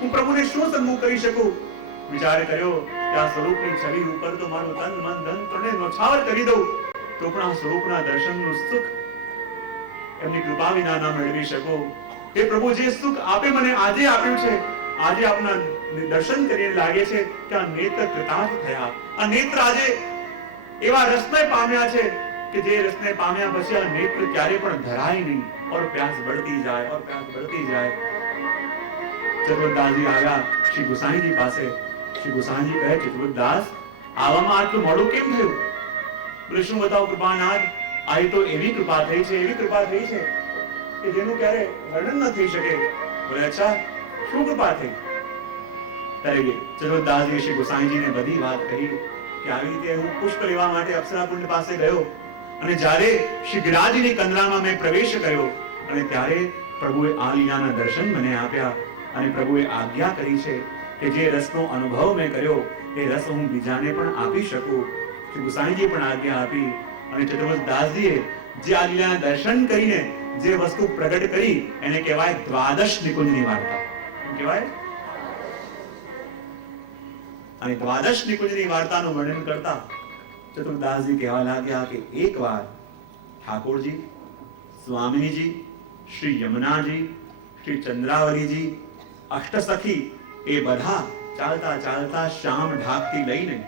હું પ્રભુને શું સન્મુખ કરી શકું? વિચાર કર્યો કે આ સ્વરૂપની છબી ઉપર તો મારું તન મન ધન ત્રણે નોછાવર કરી દઉં, તો પણ આ સ્વરૂપના દર્શનનું સુખ એમની કૃપા વિના ના મેળવી શકું. એ પ્રભુ જે સુખ આપે મને આજે આપ્યું છે, આજે આપના દર્શન કરીને લાગે છે કે આ નેત્ર કૃતાર્થ થયા. આ નેત્ર આજે એવા રસને પામ્યા છે કે જે રસને પામ્યા પછી આ નેત્ર ક્યારે પણ ધરાય નહીં, और प्यास बढ़ती जाए और प्यास बढ़ती जाए. ચતુર્દાસજી આવ્યા શ્રી ગુસાઈજી પાસે. શ્રી ગુસાઈજી કહે, ચતુર્દાસ આવવામાં આટલું મોડું કેમ થયું? બોલે, શું બતાવું કૃપાનાથ, આ તો એવી કૃપા થઈ છે, એવી કૃપા થઈ છે કે જેનું ક્યારે વર્ણન ન થઈ શકે. બોલે, અચ્છા શું કૃપા થઈ? ત્યારે ચતુર્દાસજી શ્રી ગુસાઈજીને બધી વાત કહી કે આવી રીતે હું પુષ્પ લેવા માટે અપ્સરા કુંડ પાસે ગયો અને જ્યારે શ્રી ગિરાજીની કંદરામાં મેં પ્રવેશ કર્યો અને ત્યારે પ્રભુએ આ લીલાના દર્શન મને આપ્યા અને પ્રભુએ આજ્ઞા કરી છે કે જે રસનો અનુભવ મેં કર્યો એ રસ હું બીજાને પણ આપી શકું. શ્રી ગુસાઈજી પણ આજ્ઞા આપી અને ચતુર્દાસજીએ જે આ લીલાના દર્શન કરીને જે વસ્તુ પ્રગટ કરી એને કહેવાય દ્વાદશ નિકુંજની વાર્તા. શું કહેવાય? અને દ્વાદશ નિકુંજની વાર્તાનું વર્ણન કરતા ચતુર્દાસજી કહેવા લાગ્યા કે એકવાર ઠાકોરજી, સ્વામીજી, શ્રી યમુનાજી, શ્રી ચંદ્રાવલીજી, અષ્ટસખી એ બધા ચાલતા ચાલતા શ્યામ ઢાકથી લઈને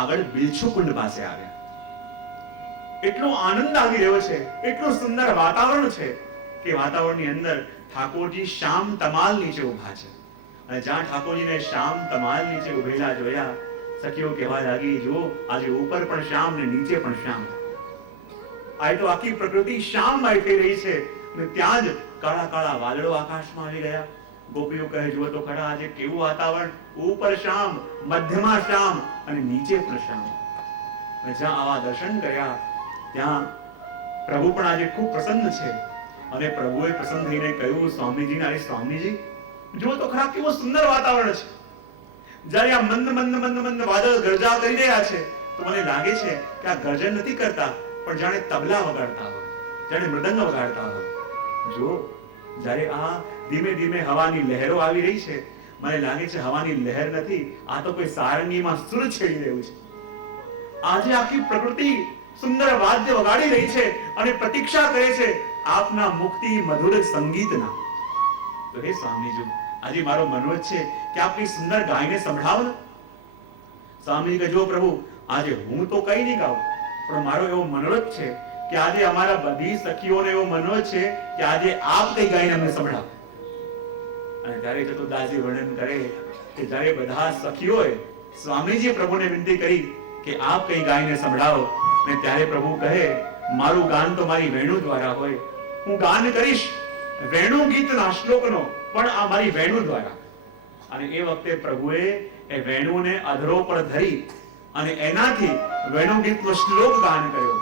આગળ બિલછુ કુંડ પાસે આવ્યા. એટલો આનંદ આવી રહ્યો છે, એટલું સુંદર વાતાવરણ છે કે વાતાવરણની અંદર ઠાકોરજી શ્યામ તમાલ નીચે ઉભા છે અને જ્યાં ઠાકોરજીને શ્યામ તમાલ નીચે ઉભેલા જોયા, સખીઓ કહેવા લાગી, જો આજે ઉપર પણ શ્યામ ને નીચે પણ શ્યામ. આ તો આખી પ્રકૃતિ શ્યામમય થઈ રહી છે અને ત્યાં જ કાળા કાળા વાદળો આકાશમાં આવી ગયા. ગોપીઓ કહે, જુઓ તો ખરા આજે કેવું વાતાવરણ, ઉપર શ્યામ, મધ્યમાં શ્યામ અને નીચે પણ શ્યામ. અને જ્યાં આવા દર્શન કર્યા ત્યાં પ્રભુ પણ આજે ખૂબ પ્રસન્ન છે અને પ્રભુએ પ્રસન્ન થઈને કહ્યું સ્વામીજીને, અરે સ્વામીજી જુઓ તો ખરા કેવું સુંદર વાતાવરણ છે. જ્યારે આ મંદ મંદ મંદ મંદ વાદળ ગરજા કરી રહ્યા છે તો મને લાગે છે કે આ ગર્જન નથી કરતા પણ જાણે તબલા વગાડતા હોય, જાણે મૃદંગ વગાડતા હોય. જો જ્યારે આ ધીમે ધીમે હવાની લહેરો આવી રહી છે, મને લાગે છે હવાની લહેર નથી, આ તો કોઈ સારંગીમાં સુર છેડી રહ્યું છે. આજે આખી પ્રકૃતિ સુંદર વાદ્ય વગાડી રહી છે અને પ્રતીક્ષા કરે છે આપના મુક્તિ મધુર સંગીતના. તો હે સ્વામીજી, આજે મારો મનોરથ છે કે આપની સુંદર ગાયને સંભળાવો ને. સ્વામીજી કહે, જો પ્રભુ આજે હું તો કઈ નહીં ગાઉં પણ મારો એવો મનોરથ છે કે આજે અમારા બધી સખીઓને એવો મનોરથ છે કે આજે આપ કઈ ગાયને અમને સંભળાવો. અને ત્યારે ચતુર્દાસજી વર્ણન કરે કે જ્યારે બધા સખીઓએ સ્વામીજીએ પ્રભુને વિનંતી કરી કે આપ કઈ ગાયને સંભળાવો અને ત્યારે પ્રભુ કહે, મારું ગાન તો મારી વેણુ દ્વારા હોય, હું ગાન કરીશ વેણુ ગીતના શ્લોકનો પણ આ મારી વેણુ દ્વારા. અને એ વખતે પ્રભુએ એ વેણુને અધરો પર ધરી અને એનાથી વેણુ ગીતનો શ્લોક ગાન કર્યો.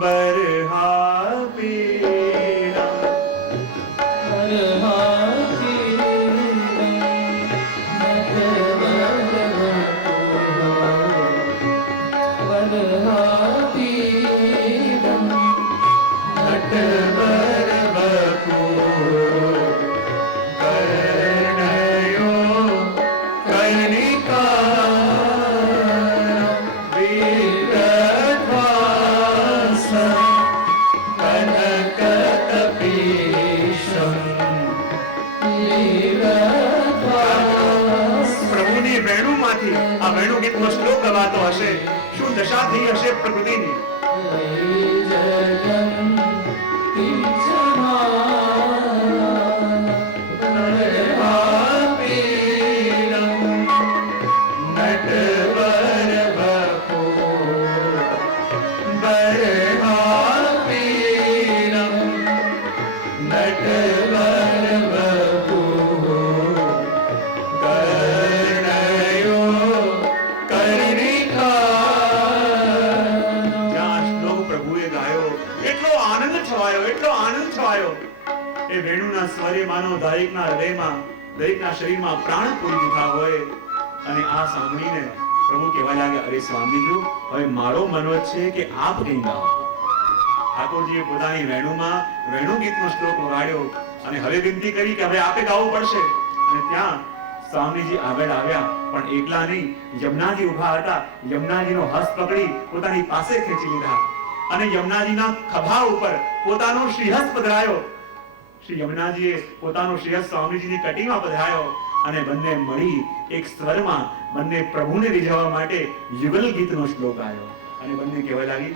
બરહા પીડા બરહા શ્લોક ગવાતો હશે, શું દશા થઈ હશે પ્રકૃતિની. સ્વરે માનો દરેકના હૃદયમાં, દરેકના શરીરમાં પ્રાણ પૂરી દીધા હોય. અને આ સાંભળીને પ્રભુ કહેવા લાગ્યા, અરે સ્વામીજી, હવે મારો મનોરથ છે કે આપ કઈ ગાઓ. ઠાકોરજીએ પોતાની વેણુમાં વેણુ ગીતનો શ્લોક વગાડ્યો અને હવે વિનંતી કરી કે હવે આપે ગાવું પડશે. અને ત્યાં સ્વામીજી આગળ આવ્યા, પણ એકલા નહીં, યમુનાજી ઊભા હતા. યમુનાજીનો હસ્ત પકડી પોતાની પાસે ખેંચી લીધા અને યમુનાજીના ખભા ઉપર પોતાનો શ્રીહસ્ત પધરાયો. શ્રી યમુનાજીએ પોતાનો શ્રીહસ્ત સ્વામીજીની કટીમાં પધરાયો અને બંને મળી એક સ્વરમાં બંને પ્રભુને રીઝવવા માટે યુગલ ગીતનો શ્લોક આવ્યો અને બંને કહેવા લાગી,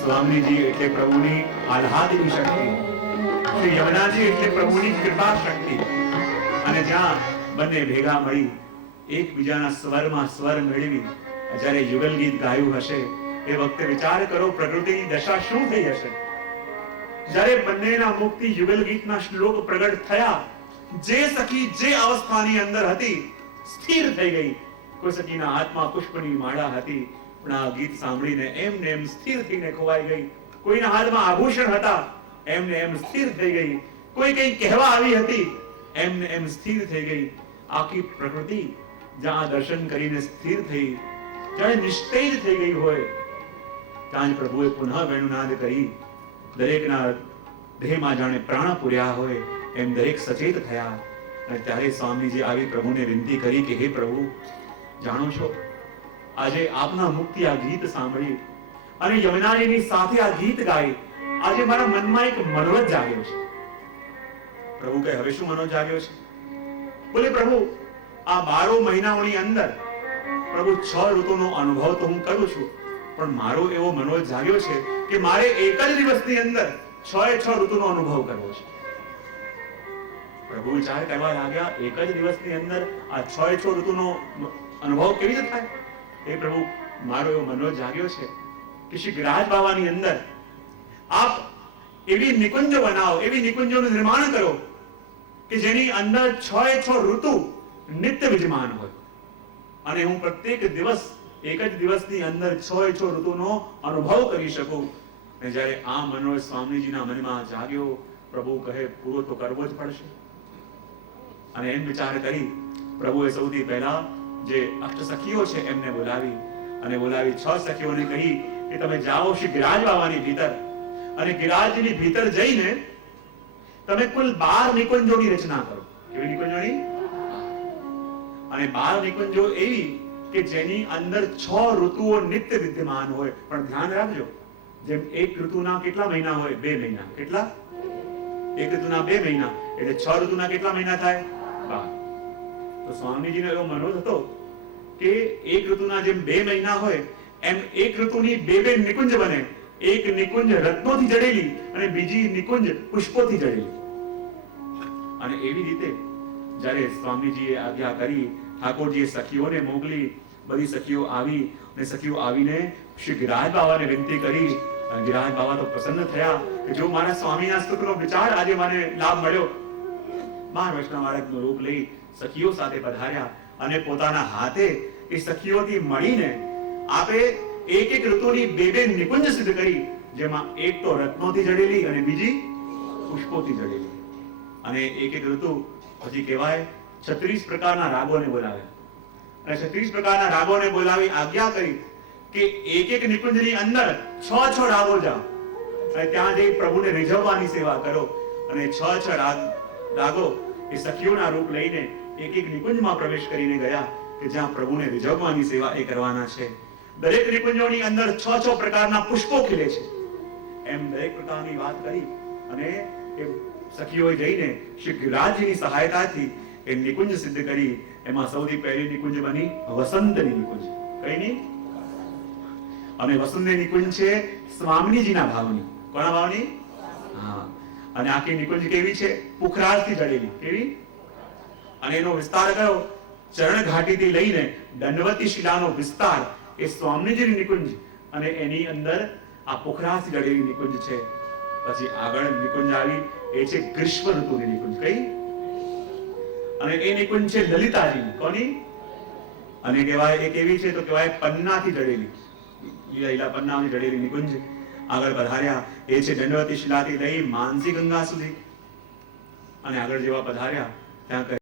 સ્વામીજી એટલે પ્રભુની આહ્લાદની શક્તિ, શ્રી યમુનાજી એટલે પ્રભુની કૃપા શક્તિ. અને જ્યાં બંને ભેગા મળી એકબીજાના સ્વરમાં સ્વર મેળવી જ્યારે યુગલ ગીત ગાયું હશે એ વખતે વિચાર કરો પ્રકૃતિની દશા શું થઈ હશે. જ્યારે બંનેના મુખથી યુગલ ગીતના શ્લોક પ્રગટ થયા, જે સખી જે અવસ્થાની અંદર હતી સ્થિર થઈ ગઈ. કોઈ સખીના હાથમાં પુષ્પની માળા હતી પણ આ ગીત સાંભળીને એમને એમ સ્થિર થઈને ખોવાઈ ગઈ. કોઈના હાથમાં આભૂષણ હતા એમને એમ સ્થિર થઈ ગઈ. કોઈ કંઈ કહેવા આવી હતી એમને એમ સ્થિર થઈ ગઈ. આખી પ્રકૃતિ જ્યાં દર્શન કરીને સ્થિર થઈ, જાણે નિસ્તેજ થઈ ગઈ હોય, ત્યાં પ્રભુએ પુનઃ વેણુનાદ કરી દરેકના દેહમાં જાણે પ્રાણ પૂર્યા હોય એમ દરેક સચેત થયા. અને ત્યારે સ્વામીજી આવી પ્રભુને વિનંતી કરી કે હે પ્રભુ, જાણો છો આજે આપના મુખથી આ ગીત સાંભળી અને યમુનાજીની સાથે આ ગીત ગાઈ આજે મારા મનમાં એક મનોરથ જાગ્યો છે. પ્રભુ કહે, હવે શું મનોરથ જાગ્યો છે? બોલે પ્રભુ, આ 12 મહિનાઓની અંદર પ્રભુ 6 ઋતુનો અનુભવ તો હું કરું છું, પણ મારો એવો મનોરથ જાગ્યો છે કે મારે એક જ દિવસની અંદર 6 ઋતુનો અનુભવ કરવો છે. પ્રભુ વિચાર કરવા લાગ્યા, એક જ દિવસની અંદર આ 6 ઋતુનો અનુભવ કેવી રીતે થાય? એ પ્રભુ, મારો એવો મનોરથ જાગ્યો છે કે શ્રી ગિરિરાજ બાવાની અંદર આપ એવી નિકુંજો બનાવો, એવી નિકુંજોનું નિર્માણ કરો કે જેની અંદર 6 ઋતુ નિત્ય વિદ્યમાન હોય અને હું પ્રત્યેક દિવસ એક જ દિવસની અંદર 6 ઋતુનો અનુભવ કરી શકું. અને જ્યારે આ મનોરથ સ્વામીજીના મનમાં જાગ્યો, પ્રભુ કહે પૂરો તો કરવો જ પડશે. અને એમ વિચાર કરી પ્રભુએ સૌથી પહેલા જે અષ્ટ સખીઓ છે એમને બોલાવી 6 સખીઓને કહી કે તમે જાઓ શ્રી ગિરિરાજ બાવાની ભીતર અને ગિરિરાજની ભીતર જઈને તમે કુલ 12 નિકુંજોની રચના કરો. કેવી નિકુંજોની? અને અને 12 નિકુંજો એવી કે જેની અંદર 6 ઋતુઓ નિત્ય વિદ્યમાન હોય. પણ ધ્યાન રાખજો, જેમ એક ઋતુના કેટલા મહિના હોય? 2 મહિના. કેટલા? એક ઋતુના 2 મહિના એટલે 6 ઋતુના કેટલા મહિના થાય? 12. તો સ્વામીજીનો એવો મનોજ હતો કે એક ઋતુના જેમ 2 મહિના હોય એમ એક ઋતુની 2 નિકુંજ બને. એક નિકુંજ રત્નોથી જડેલી અને બીજી નિકુંજ પુષ્પોથી જડેલી. અને એવી રીતે જ્યારે સ્વામીજીએ આજ્ઞા કરી, ઠાકોરજીએ સખીઓને મોકલી. બધી સખીઓ આવી અને સખીઓ આવીને શ્રી ગિરિરાજ બાવાને વિનંતી કરી. ગિરિરાજ બાવા તો પ્રસન્ન થયા કે જો મારા સ્વામીના સ્તુતિનો વિચાર આજે મને લાભ મળ્યો. 12 વર્ષના બાળકનું રૂપ લઈ સખીઓ સાથે પધાર્યા અને પોતાના હાથે એ સખીઓથી મળીને આપે એક એક ઋતુની 2 નિકુંજ સિદ્ધ કરી, જેમાં એક તો રત્નોથી જડેલી અને બીજી પુષ્પોથી જડેલી. અને એક એક ઋતુ પછી કહેવાય 36 પ્રકારના રાગોને બોલાવ્યા. અને 36 પ્રકારના રાગોને બોલાવી આજ્ઞા કરી કે એક એક નિકુંજની અંદર 6 રાગો જાઓ અને ત્યાં જઈ પ્રભુને રીઝવવાની સેવા કરો. અને 6 રાગો એ સખીઓના રૂપ લઈને એક એક નિકુંજમાં પ્રવેશ કરીને ગયા કે જ્યાં પ્રભુને રીઝવવાની સેવા એ કરવાના છે. દરેક નિકુંજોની અંદર 6 પ્રકારના પુષ્પો ખીલે છે. એમ દરેક પ્રકારની વાત કરી અને એ સખીઓએ જઈને શ્રી ગિરિરાજજીની સહાયતાથી એ નિકુંજ સિદ્ધ કરી. એમાં સૌથી પહેલી નિકુંજ બની વસંતની નિકુંજ. કઈની? અને વસંતની નિકુંજ છે સ્વામિનીજીના ભાવની. કોના ભાવની? હા. અને આખી નિકુંજ કેવી છે? પુખરાજથી જડેલી. કેવી? અને એનો વિસ્તાર કયો? ચરણ ઘાટીથી લઈને દંડવતી શિલાનો વિસ્તાર એ સ્વામિનીજીની નિકુંજ. અને એની અંદર આ પુખરાજથી જડેલી નિકુંજ છે. પછી આગળ નિકુંજ આવી એ છે ગ્રીષ્મ ઋતુની નિકુંજ. કઈ? અને એ નિકુંજ છે લલિતાજીની. કોની? અને કહેવાય એ કેવી છે તો કહેવાય પન્નાથી જડેલી. લીલા પન્નાથી જડેલી નિકુંજ. આગળ પધાર્યા એ છે દંડવતી શિલાથી લઈ માનસી ગંગા સુધી. અને આગળ જેવા પધાર્યા ત્યાં